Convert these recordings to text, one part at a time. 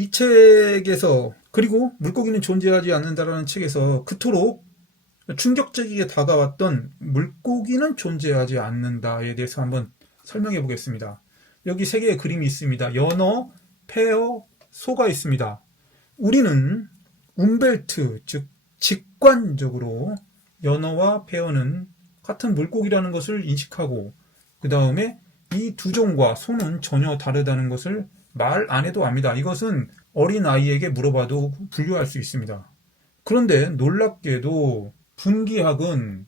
이 책에서, 그리고 물고기는 존재하지 않는다라는 책에서 그토록 충격적이게 다가왔던 물고기는 존재하지 않는다에 대해서 한번 설명해 보겠습니다. 여기 세 개의 그림이 있습니다. 연어, 페어, 소가 있습니다. 우리는 움벨트, 즉 직관적으로 연어와 페어는 같은 물고기라는 것을 인식하고, 그 다음에 이 두 종과 소는 전혀 다르다는 것을 말 안 해도 압니다. 이것은 어린 아이에게 물어봐도 분류할 수 있습니다. 그런데 놀랍게도 분기학은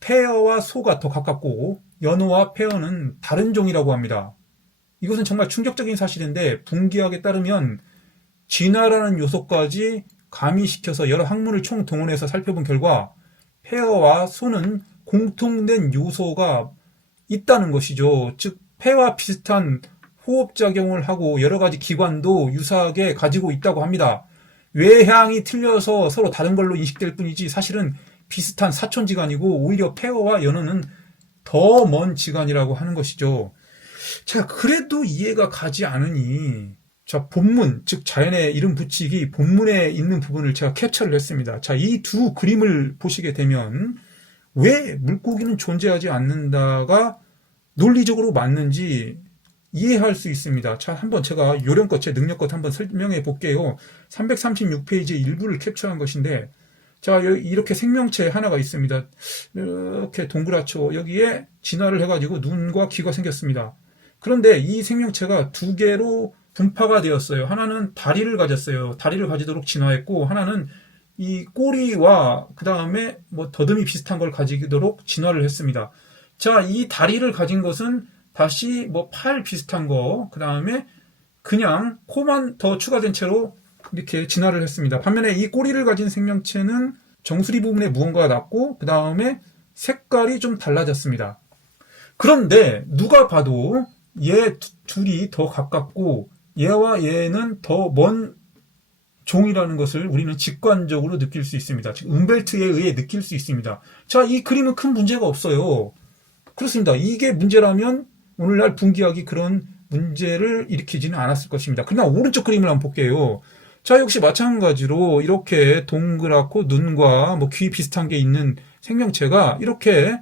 페어와 소가 더 가깝고 연어와 페어는 다른 종이라고 합니다. 이것은 정말 충격적인 사실인데, 분기학에 따르면 진화라는 요소까지 가미시켜서 여러 학문을 총동원해서 살펴본 결과 페어와 소는 공통된 요소가 있다는 것이죠. 즉 폐와 비슷한 호흡작용을 하고 여러 가지 기관도 유사하게 가지고 있다고 합니다. 외향이 틀려서 서로 다른 걸로 인식될 뿐이지 사실은 비슷한 사촌지간이고, 오히려 페어와 연어는 더 먼 지간이라고 하는 것이죠. 자, 그래도 이해가 가지 않으니, 자, 본문, 즉 자연의 이름 붙이기 본문에 있는 부분을 제가 캡처를 했습니다. 자, 이 두 그림을 보시게 되면 왜 물고기는 존재하지 않는다가 논리적으로 맞는지 이해할 수 있습니다. 자, 한번 제가 요령껏 제 능력껏 한번 설명해 볼게요. 336페이지 일부를 캡처한 것인데, 자, 이렇게 생명체 하나가 있습니다. 이렇게 동그랗죠. 여기에 진화를 해가지고 눈과 귀가 생겼습니다. 그런데 이 생명체가 두 개로 분파가 되었어요. 하나는 다리를 가졌어요. 다리를 가지도록 진화했고, 하나는 이 꼬리와 그 다음에 뭐 더듬이 비슷한 걸 가지도록 진화를 했습니다. 자, 이 다리를 가진 것은 다시 뭐 팔 비슷한 거, 그 다음에 그냥 코만 더 추가된 채로 이렇게 진화를 했습니다. 반면에 이 꼬리를 가진 생명체는 정수리 부분에 무언가가 났고, 그 다음에 색깔이 좀 달라졌습니다. 그런데 누가 봐도 얘 둘이 더 가깝고 얘와 얘는 더 먼 종이라는 것을 우리는 직관적으로 느낄 수 있습니다. 즉 움벨트에 의해 느낄 수 있습니다. 자, 이 그림은 큰 문제가 없어요. 그렇습니다. 이게 문제라면 오늘날 분기학이 그런 문제를 일으키지는 않았을 것입니다. 그러나 오른쪽 그림을 한번 볼게요. 자, 역시 마찬가지로 이렇게 동그랗고 눈과 뭐 귀 비슷한 게 있는 생명체가 이렇게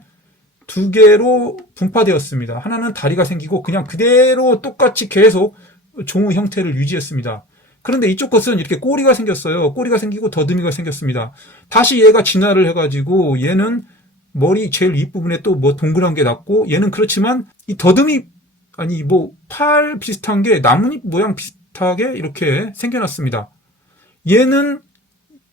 두 개로 분파되었습니다. 하나는 다리가 생기고 그냥 그대로 똑같이 계속 종의 형태를 유지했습니다. 그런데 이쪽 것은 이렇게 꼬리가 생겼어요. 꼬리가 생기고 더듬이가 생겼습니다. 다시 얘가 진화를 해가지고 얘는 머리 제일 윗부분에 또 뭐 동그란 게 났고, 얘는 그렇지만 이 더듬이, 아니 뭐 팔 비슷한 게 나뭇잎 모양 비슷하게 이렇게 생겨났습니다. 얘는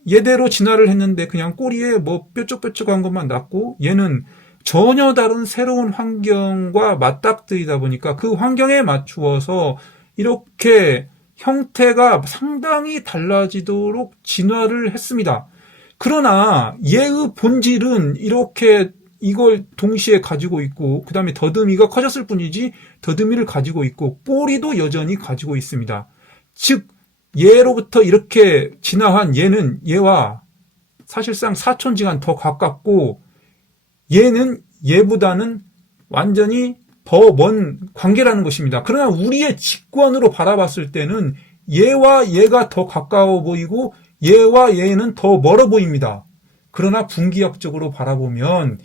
얘대로 진화를 했는데 그냥 꼬리에 뭐 뾰족뾰족한 것만 났고, 얘는 전혀 다른 새로운 환경과 맞닥뜨리다 보니까 그 환경에 맞추어서 이렇게 형태가 상당히 달라지도록 진화를 했습니다. 그러나 얘의 본질은 이렇게 이걸 동시에 가지고 있고, 그 다음에 더듬이가 커졌을 뿐이지 더듬이를 가지고 있고 꼬리도 여전히 가지고 있습니다. 즉 얘로부터 이렇게 진화한 얘는 얘와 사실상 사촌지간 더 가깝고, 얘는 얘보다는 완전히 더 먼 관계라는 것입니다. 그러나 우리의 직관으로 바라봤을 때는 얘와 얘가 더 가까워 보이고 얘와 얘는 더 멀어 보입니다. 그러나 분기학적으로 바라보면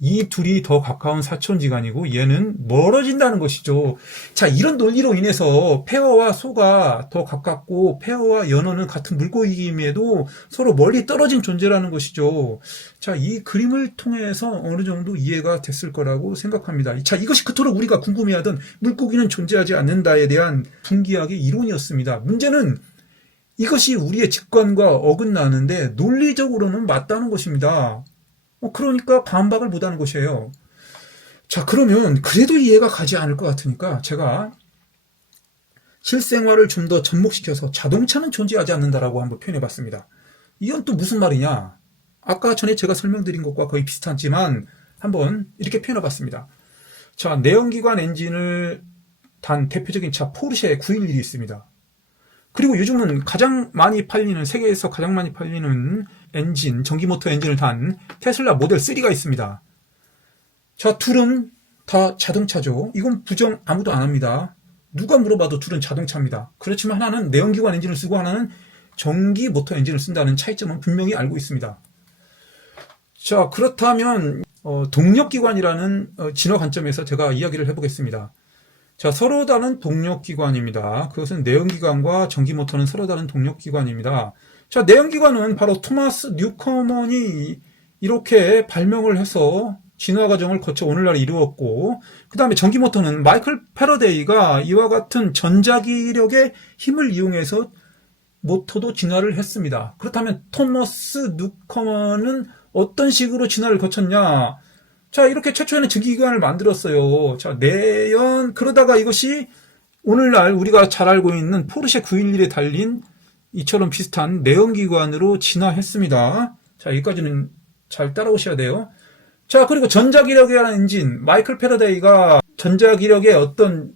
이 둘이 더 가까운 사촌지간이고 얘는 멀어진다는 것이죠. 자, 이런 논리로 인해서 페어와 소가 더 가깝고 페어와 연어는 같은 물고기임에도 서로 멀리 떨어진 존재라는 것이죠. 자, 이 그림을 통해서 어느 정도 이해가 됐을 거라고 생각합니다. 자, 이것이 그토록 우리가 궁금해하던 물고기는 존재하지 않는다에 대한 분기학의 이론이었습니다. 문제는 이것이 우리의 직관과 어긋나는데 논리적으로는 맞다는 것입니다. 그러니까 반박을 못하는 것이에요. 자, 그러면 그래도 이해가 가지 않을 것 같으니까 제가 실생활을 좀 더 접목시켜서 자동차는 존재하지 않는다라고 한번 표현해봤습니다. 이건 또 무슨 말이냐? 아까 전에 제가 설명드린 것과 거의 비슷하지만 한번 이렇게 표현해봤습니다. 자, 내연기관 엔진을 단 대표적인 차 포르쉐 911이 있습니다. 그리고 요즘은 가장 많이 팔리는, 세계에서 가장 많이 팔리는 엔진, 전기모터 엔진을 단 테슬라 모델 3가 있습니다. 자, 둘은 다 자동차죠. 이건 부정 아무도 안 합니다. 누가 물어봐도 둘은 자동차입니다. 그렇지만 하나는 내연기관 엔진을 쓰고 하나는 전기 모터 엔진을 쓴다는 차이점은 분명히 알고 있습니다. 자, 그렇다면 동력기관이라는 진화 관점에서 제가 이야기를 해보겠습니다. 자, 서로 다른 동력기관입니다. 그것은 내연기관과 전기모터는 서로 다른 동력기관입니다. 자, 내연기관은 바로 토마스 뉴커먼이 이렇게 발명을 해서 진화 과정을 거쳐 오늘날 이루었고, 그 다음에 전기모터는 마이클 패러데이가 이와 같은 전자기력의 힘을 이용해서 모터도 진화를 했습니다. 그렇다면 토마스 뉴커먼은 어떤 식으로 진화를 거쳤냐? 자, 이렇게 최초에는 전기기관을 만들었어요. 자, 그러다가 이것이 오늘날 우리가 잘 알고 있는 포르쉐 911에 달린 이처럼 비슷한 내연기관으로 진화했습니다. 자, 여기까지는 잘 따라오셔야 돼요. 자, 그리고 전자기력이라는 엔진, 마이클 패러데이가 전자기력의 어떤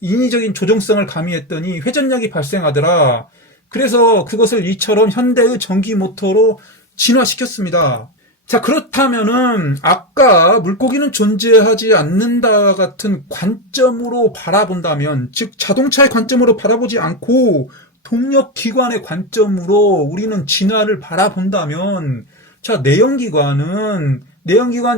인위적인 조정성을 가미했더니 회전력이 발생하더라. 그래서 그것을 이처럼 현대의 전기모터로 진화시켰습니다. 자, 그렇다면은 아까 물고기는 존재하지 않는다 같은 관점으로 바라본다면, 즉 자동차의 관점으로 바라보지 않고 동력기관의 관점으로 우리는 진화를 바라본다면, 자, 내연기관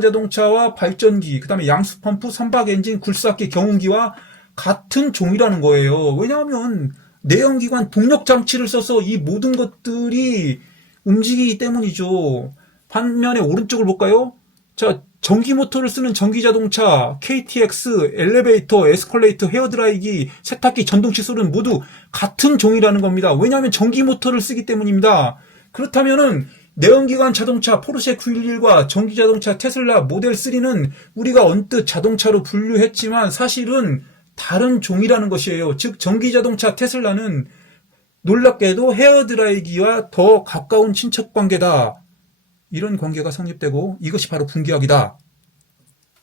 자동차와 발전기, 그 다음에 양수펌프, 선박엔진, 굴삭기, 경운기와 같은 종이라는 거예요. 왜냐하면 내연기관 동력장치를 써서 이 모든 것들이 움직이기 때문이죠. 반면에 오른쪽을 볼까요? 자, 전기모터를 쓰는 전기자동차, KTX, 엘리베이터, 에스컬레이터, 헤어드라이기, 세탁기, 전동칫솔은 모두 같은 종이라는 겁니다. 왜냐하면 전기모터를 쓰기 때문입니다. 그렇다면은 내연기관 자동차 포르쉐 911과 전기자동차 테슬라 모델 3는 우리가 언뜻 자동차로 분류했지만 사실은 다른 종이라는 것이에요. 즉 전기자동차 테슬라는 놀랍게도 헤어드라이기와 더 가까운 친척관계다. 이런 관계가 성립되고 이것이 바로 분기학이다.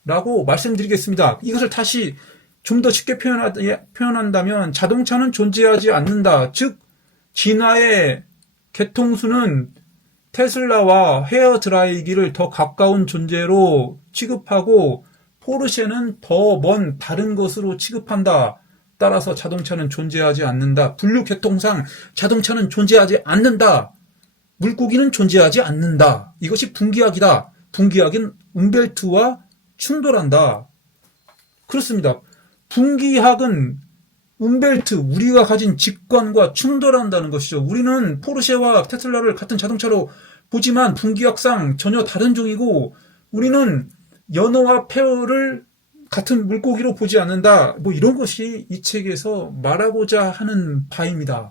라고 말씀드리겠습니다. 이것을 다시 좀 더 쉽게 표현한다면 자동차는 존재하지 않는다. 즉 진화의 개통수는 테슬라와 헤어드라이기를 더 가까운 존재로 취급하고 포르쉐는 더 먼 다른 것으로 취급한다. 따라서 자동차는 존재하지 않는다. 분류 개통상 자동차는 존재하지 않는다. 물고기는 존재하지 않는다. 이것이 분기학이다. 분기학은 움벨트와 충돌한다. 그렇습니다. 분기학은 움벨트, 우리가 가진 직관과 충돌한다는 것이죠. 우리는 포르쉐와 테슬라를 같은 자동차로 보지만 분기학상 전혀 다른 종이고, 우리는 연어와 페어를 같은 물고기로 보지 않는다. 뭐 이런 것이 이 책에서 말하고자 하는 바입니다.